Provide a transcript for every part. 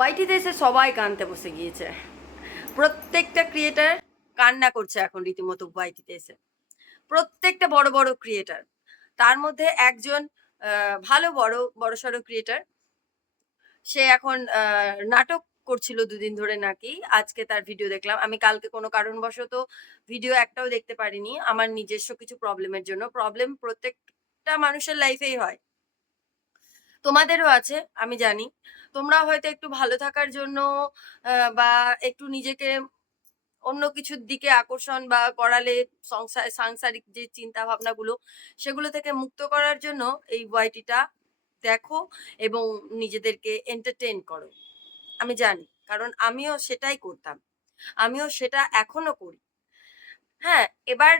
ওয়াইটিতে এসে সবাই কানতে বসে গিয়েছে? প্রত্যেকটা ক্রিয়েটার কান্না করছে এখন রীতিমতো ওয়াইটিতে এসে প্রত্যেকটা বড় বড় ক্রিয়েটার তার মধ্যে একজন ভালো বড় বড় সড়ো ক্রিয়েটার সে এখন নাটক করছিল দুদিন ধরে নাকি। আজকে তার ভিডিও দেখলাম। আমি কালকে কোনো কারণবশত ভিডিও একটাও দেখতে পারিনি। আমার নিজস্ব কিছু প্রবলেমের জন্য। প্রবলেম প্রত্যেকটা মানুষের লাইফেই হয়। তোমাদেরও আছে, আমি জানি। তোমরা হয়তো একটু ভালো থাকার জন্য বা একটু নিজেকে অন্য কিছুর দিকে আকর্ষণ বা করালে সংসার সাংসারিক যে চিন্তা ভাবনাগুলো সেগুলো থেকে মুক্ত করার জন্য এই ওয়াইটিটা দেখো এবং নিজেদেরকে এন্টারটেইন করো। আমি জানি, কারণ আমিও সেটাই করতাম। আমিও সেটা এখনও করি। হ্যাঁ এবার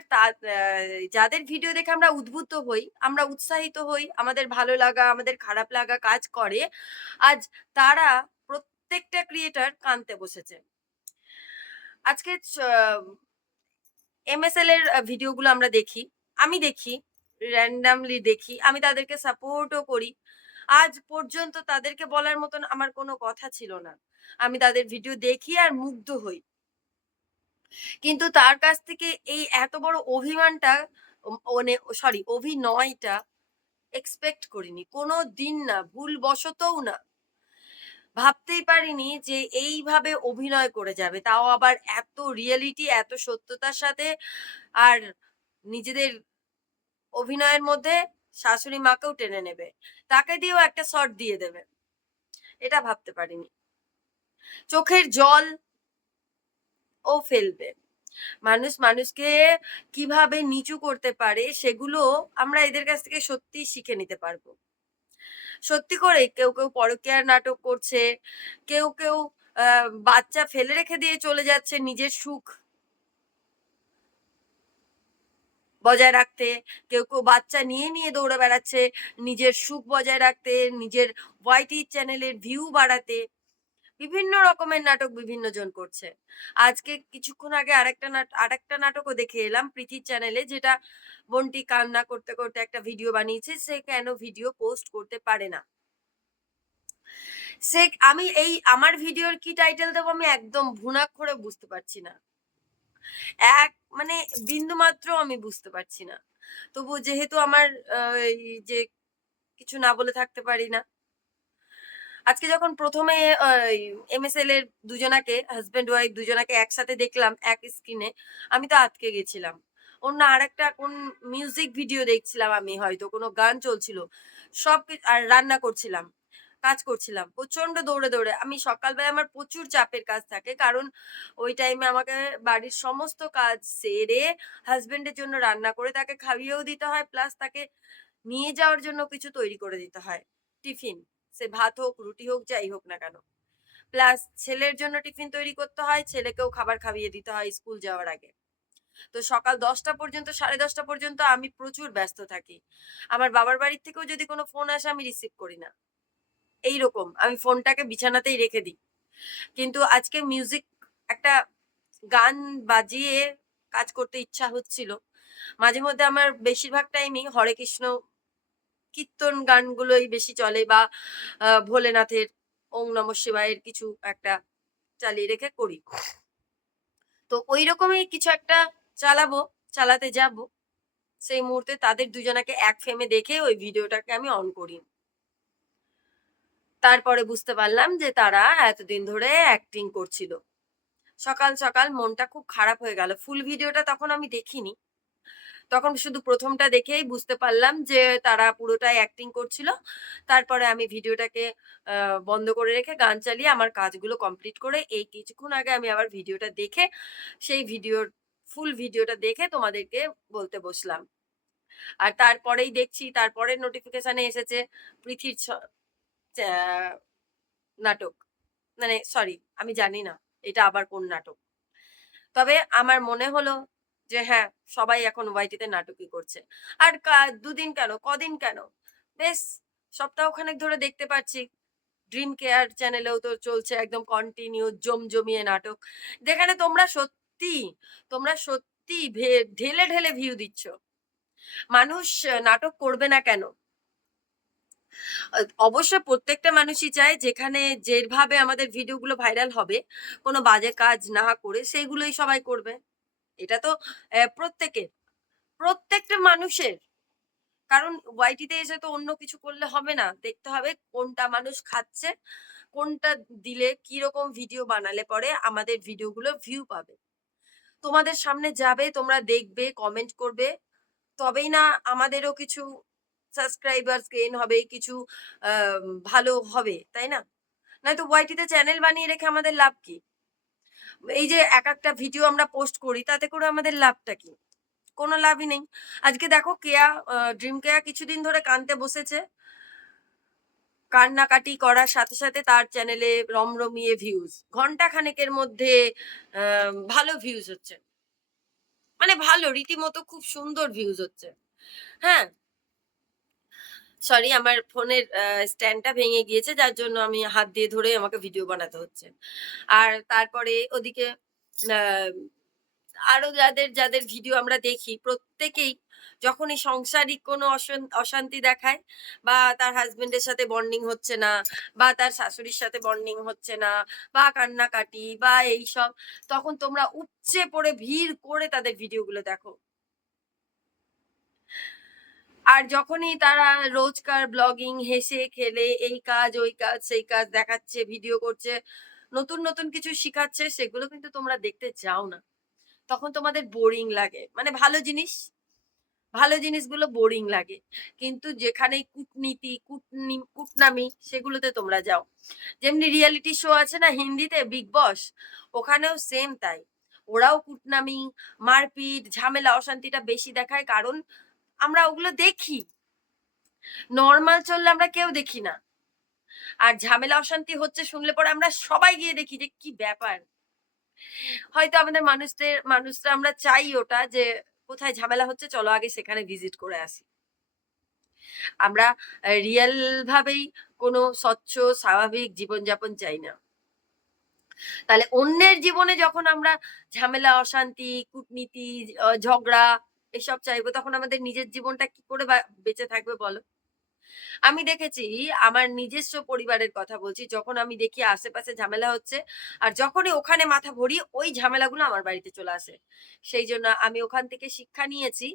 যাদের ভিডিও দেখে আমরা উদ্বুদ্ধ হই, আমরা উৎসাহিত হই, আমাদের ভালো লাগা, আমাদের খারাপ লাগা কাজ করে, আজ তারা প্রত্যেকটা ক্রিয়েটার কানতে বসেছে। আজকে এমএসএল এর ভিডিওগুলো আমরা দেখি, আমি দেখি র্যান্ডামলি দেখি, আমি তাদেরকে সাপোর্টও করি। আজ পর্যন্ত তাদেরকে বলার মতন আমার কোনো কথা ছিল না। আমি তাদের ভিডিও দেখি আর মুগ্ধ হই। কিন্তু তার কাছ থেকে এই এত বড় অভিমানটা মানে সরি অভিনয়টা এক্সপেক্ট করিনি। কোনো দিন না ভুল বশতও না। ভাবতেই পারিনি যে এইভাবে অভিনয় করে যাবে। তাও আবার এত রিয়েলিটি এত সত্যতার সাথে আর নিজেদের অভিনয়ের মধ্যে শাশুড়ি মাকেও টেনে নেবে। তাকে দিয়েও একটা শট দিয়ে দেবে। এটা ভাবতে পারিনি। চোখের জল ও ফেলবে। মানুষ মানুষকে কীভাবে নিচু করতে পারে সেগুলো আমরা এদের কাছ থেকে সত্যি শিখে নিতে পারব। সত্যি করে কেউ কেউ পরকীয়ার নাটক করছে, কেউ কেউ বাচ্চা ফেলে রেখে দিয়ে চলে যাচ্ছে নিজের সুখ বজায় রাখতে, কেউ কেউ বাচ্চা নিয়ে নিয়ে দৌড়ে বেড়াচ্ছে নিজের সুখ বজায় রাখতে, নিজের ওয়াইটি চ্যানেলের ভিউ বাড়াতে। বিভিন্ন রকমের নাটক বিভিন্ন জন করছে। আজকে কিছুক্ষণ আগে আরেকটা আরেকটা নাটকও দেখে এলাম প্রীতির চ্যানেলে যেটা বোনটি কান্না করতে করতে একটা ভিডিও বানিয়েছে, সে কেন ভিডিও পোস্ট করতে পারে না। সে, আমি এই, আমার ভিডিওর কি টাইটেল দেবো আমি একদম ভুনাক করে বুঝতে পারছি না। এক মানে বিন্দু মাত্র আমি বুঝতে পারছি না। তবু যেহেতু আমার যে কিছু না বলে থাকতে পারি না আজকে যখন প্রথমে এমএসএল এর দুজনাকে হাজবেন্ড ওয়াইফ দুজনাকে একসাথে দেখলাম, এক স্ক্রিনে আমি তো আটকে গেছিলাম। অন্য আরেকটা কোন মিউজিক ভিডিও দেখছিলাম আমি হয়তো, কোনো গান চলছিল, সব আর রান্না করছিলাম, কাজ করছিলাম প্রচণ্ড দৌড়ে দৌড়ে, আমি সকালবেলা আমার প্রচুর চাপের কাজ থাকে, কারণ ওই টাইমে আমাকে বাড়ির সমস্ত কাজ সেরে হাজবেন্ডের জন্য রান্না করে তাকে খাইয়েও দিতে হয় প্লাস তাকে নিয়ে যাওয়ার জন্য কিছু তৈরি করে দিতে হয়, টিফিন। সে ভাত হোক, রুটি হোক, যাই হোক না কেন। প্লাস ছেলের জন্য টিফিন তৈরি করতে হয়, ছেলেকেও খাবার খাইয়ে দিতে হয় স্কুল যাওয়ার আগে। তো সকাল দশটা পর্যন্ত, সাড়ে দশটা পর্যন্ত আমি প্রচুর ব্যস্ত থাকি। আমার বাবার বাড়ির থেকেও যদি কোনো ফোন আসে, আমি রিসিভ করি না। এই রকম আমি ফোনটাকে বিছানাতেই রেখে দিই। কিন্তু আজকে মিউজিক একটা গান বাজিয়ে কাজ করতে ইচ্ছা হচ্ছিল। মাঝে মধ্যে আমার বেশিরভাগ টাইমই হরে কৃষ্ণ কীর্তন গানগুলোই বেশি চলে বা ভোলেনাথের ওম নম শিবায়ের কিছু একটা চালিয়ে রেখে করি। তো ওই রকমই কিছু একটা চালাবো, চালাতে যাব। সেই মুহূর্তে তাদের দুজনাকে এক ফ্রেমে দেখে ওই ভিডিওটাকে আমি অন করি। তারপরে বুঝতে পারলাম যে তারা এতদিন ধরে অ্যাক্টিং করছিল। সকাল সকাল মনটা খুব খারাপ হয়ে গেল। ফুল ভিডিওটা তখন আমি দেখিনি। তখন শুধু প্রথমটা দেখেই বুঝতে পারলাম যে তারা পুরোটাই অ্যাক্টিং করছিল। তারপরে আমি ভিডিওটাকে বন্ধ করে রেখে গান চালিয়ে আমার কাজগুলো কমপ্লিট করে এই কিছুক্ষণ আগে আমি আবার ভিডিওটা দেখে, সেই ভিডিওর ফুল ভিডিওটা দেখে তোমাদেরকে বলতে বসলাম। আর তারপরেই দেখছি, তারপরে নোটিফিকেশনে এসেছে পৃথির নাটক। মানে সরি আমি জানি না, এটা আবার কোন নাটক। তবে আমার মনে হলো যে হ্যাঁ সবাই এখন ওয়াইটিতে নাটকই করছে। আর দুদিন কেন? কদিন কেন? বেশ সপ্তাহখানেক ধরে দেখতে পাচ্ছি। ড্রিম কেয়ার চ্যানেলেও তো চলছে একদম কন্টিনিউ জমজমিয়ে নাটক। যেখানে তোমরা সত্যি তোমরা সত্যি ঢেলে ঢেলে ভিউ দিচ্ছ। মানুষ নাটক করবে না কেন? আ অবশ্যই প্রত্যেকটা মানুষই চায় যেখানে যেভাবে আমাদের ভিডিওগুলো ভাইরাল হবে, কোনো বাজে কাজ না করে সেগুলোই সবাই করবে। এটা তো প্রত্যেকের, প্রত্যেকটা মানুষের। কারণ ওয়াইটিতে এসে তো অন্য কিছু করলে হবে না। দেখতে হবে কোনটা মানুষ খাচ্ছে, কোনটা দিলে কি রকম ভিডিও বানালে পরে আমাদের ভিডিওগুলো ভিউ পাবে। তোমাদের সামনে যাবে, তোমরা দেখবে, কমেন্ট করবে। তবেই না আমাদেরও কিছু সাবস্ক্রাইবার্স গেইন হবে, কিছু ভালো হবে, তাই না? নয়তো ওয়াইটিতে চ্যানেল বানিয়ে রেখে আমাদের লাভ কি? এই যে এক একটা ভিডিও আমরা পোস্ট করি তাতে করে আমাদের লাভটা কি? কোনো লাভই নেই। আজকে দেখো কেয়া ড্রিম কেয়া কিছুদিন ধরে কাঁদতে বসেছে। কান্নাকাটি করার সাথে, সাথে তার চ্যানেলে রমরমিয়ে ভিউজ। ঘণ্টা খানেকের মধ্যে ভালো ভিউজ হচ্ছে। মানে ভালো রীতিমতো খুব সুন্দর ভিউজ হচ্ছে। হ্যাঁ? সরি আমার ফোনের স্ট্যান্ডটা ভেঙে গিয়েছে যার জন্য আমি হাত দিয়ে ধরে আমাকে ভিডিও বানাতে হচ্ছে। আর তারপরে ওদিকে আরও যাদের, যাদের ভিডিও আমরা দেখি প্রত্যেকেই যখনই সংসারিক কোনো অশান অশান্তি দেখায় বা তার হাজবেন্ডের সাথে বন্ডিং হচ্ছে না বা তার শাশুড়ির সাথে বন্ডিং হচ্ছে না বা কান্নাকাটি বা এইসব তখন তোমরা উপচে পড়ে ভিড় করে তাদের ভিডিওগুলো দেখো। আর যখনই তারা রোজকার ব্লগিং হেসে খেলে এই কাজ, ওই কাজ, সেই কাজ দেখাচ্ছে, ভিডিও করছে, নতুন, নতুন কিছু শিখাচ্ছে সেগুলো কিন্তু তোমরা দেখতে চাও না। তখন তোমাদের বোরিং লাগে। মানে ভালো জিনিস, ভালো জিনিসগুলো বোরিং লাগে। কিন্তু যেখানেই কূটনীতি, কূটনি কূটনামি সেগুলোতে তোমরা যাও। যেমনি রিয়েলিটি শো আছে না হিন্দিতে 'বিগ বস' ওখানেও সেম তাই। ওরাও কূটনামি, মারপিট, ঝামেলা, অশান্তিটা বেশি দেখায় কারণ আমরা ওগুলো দেখি। নরমাল চললে আমরা কেউ দেখি না। আর ঝামেলা অশান্তি হচ্ছে শুনলে পরে আমরা সবাই গিয়ে দেখি যে কি ব্যাপার? হয়তো আমাদের মানুষদের মানুষরা আমরা চাই ওটা যে কোথায় ঝামেলা হচ্ছে চলো আগে সেখানে ভিজিট করে আসি। আমরা রিয়াল ভাবেই কোনো স্বচ্ছ স্বাভাবিক জীবনযাপন চাই না। তাহলে অন্যের জীবনে যখন আমরা ঝামেলা, অশান্তি, কূটনীতি, ঝগড়া এসব চাইব তখন আমাদের নিজের জীবনটা কি করে বেঁচে থাকবে বলো? আমি দেখেছি আমার নিজস্ব পরিবারের কথা বলছি। যখন আমি দেখি আশেপাশে ঝামেলা হচ্ছে আর যখনই ওখানে মাথা ভরি ওই ঝামেলাগুলো আমার বাড়িতে চলে আসে। সেই জন্য আমি ওখান থেকে শিক্ষা নিয়েছি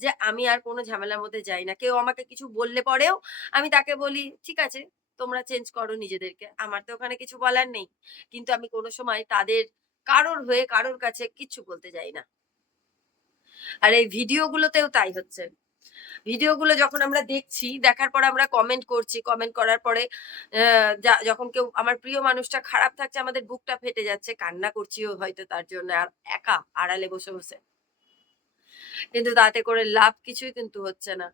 যে আমি আর কোনো ঝামেলার মধ্যে যাই না। কেউ আমাকে কিছু বললে পরেও আমি তাকে বলি, "ঠিক আছে, তোমরা চেঞ্জ করো নিজেদেরকে। আমার তো ওখানে কিছু বলার নেই।" কিন্তু আমি কোনো সময় তাদের কারোর হয়ে কারোর কাছে কিচ্ছু বলতে যাই না। আর এই ভিডিওগুলোতেও তাই হচ্ছে। ভিডিওগুলো যখন আমরা দেখছি, দেখার পর আমরা কমেন্ট করছি। কমেন্ট করার পরে যখন কেউ আমার প্রিয় মানুষটা খারাপ থাকছে আমাদের বুকটা ফেটে যাচ্ছে। কান্না করছিও হয়তো তার জন্য আর একা আড়ালে বসে, বসে। কিন্তু তাতে করে লাভ কিছুই কিন্তু হচ্ছে না।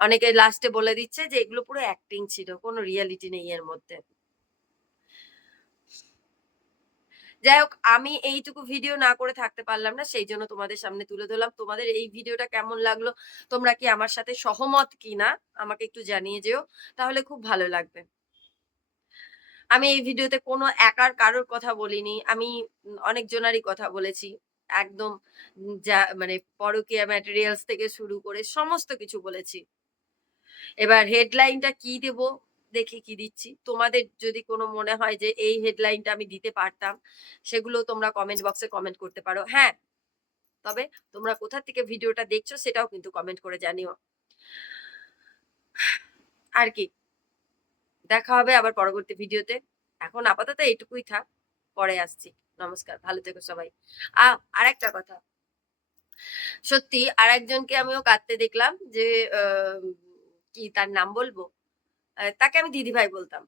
অনেকে লাস্টে বলে দিচ্ছে যে এগুলো পুরো অ্যাক্টিং ছিল। কোনো রিয়ালিটি নেই এর মধ্যে। যাই হোক আমি এইটুকু ভিডিও না করে থাকতে পারলাম না। সেই জন্য তোমাদের সামনে তুলে ধরলাম। তোমাদের এই ভিডিওটা কেমন লাগল? তোমরা কি আমার সাথে সহমত কিনা আমাকে একটু জানিয়ে যেও। তাহলে খুব ভালো লাগবে। আমি এই ভিডিওতে কোনো একার কারোর কথা বলিনি। আমি উম অনেক জনারই কথা বলেছি। একদম যা মানে পরকীয়া ম্যাটেরিয়ালস থেকে শুরু করে সমস্ত কিছু বলেছি। এবার হেডলাইনটা কি দেব? দেখি কি দিচ্ছি। তোমাদের যদি কোনো মনে হয় যে এই হেডলাইনটা আমি দিতে পারতাম, সেগুলো তোমরা কমেন্ট বক্সে কমেন্ট করতে পারো। হ্যাঁ, তবে তোমরা কোথা থেকে ভিডিওটা দেখছ সেটাও কিন্তু কমেন্ট করে জানিও। আর কি? দেখা হবে আবার পরবর্তী ভিডিওতে। এখন আপাতত এইটুকুই থাক। পরে আসছি। নমস্কার। ভালো থেকো সবাই। আ আরেকটা কথা। সত্যি আর একজনকে আমিও কাঁদতে দেখলাম যে কি তার নাম বলব? তাকে আমি দিদিভাই বলতাম।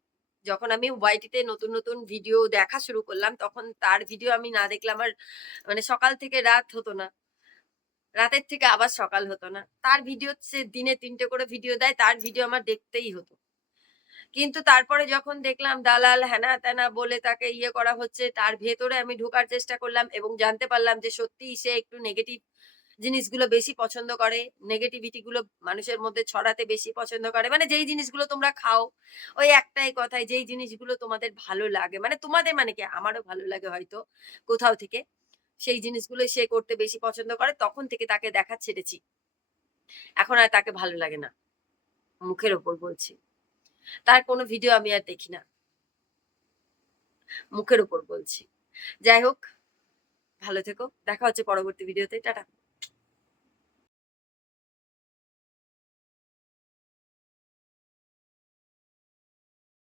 যখন আমি ওয়াইটিতে নতুন, নতুন ভিডিও দেখা শুরু করলাম তখন তার ভিডিও আমি না দেখলে আমার মানে সকাল থেকে রাত হতো না। রাতের থেকে আবার সকাল হতো না। তার ভিডিও সে দিনে তিনটে করে ভিডিও দেয়, তার ভিডিও আমার দেখতেই হতো। কিন্তু তারপরে যখন দেখলাম দালাল হেনা-তেনা বলে তাকে ইয়ে করা হচ্ছে, তার ভেতরে আমি ঢোকার চেষ্টা করলাম এবং জানতে পারলাম যে সত্যিই সে একটু নেগেটিভ জিনিসগুলো বেশি পছন্দ করে। নেগেটিভিটি গুলো মানুষের মধ্যে ছড়াতে বেশি পছন্দ করে। মানে যেই জিনিসগুলো তোমরা খাও, ওই একটাই কথায় যেই জিনিসগুলো তোমাদের ভালো লাগে, মানে তোমাদের মানে কি আমারও ভালো লাগে হয়তো কোথাও থেকে। সেই জিনিসগুলো সে করতে বেশি পছন্দ করে। তখন থেকে তাকে দেখা ছেড়েছি। এখন আর তাকে ভালো লাগে না। মুখের ওপর বলছি। তার কোনো ভিডিও আমি আর দেখি না মুখের ওপর বলছি যাই হোক ভালো থেকো দেখা হচ্ছে পরবর্তী ভিডিওতে টাটা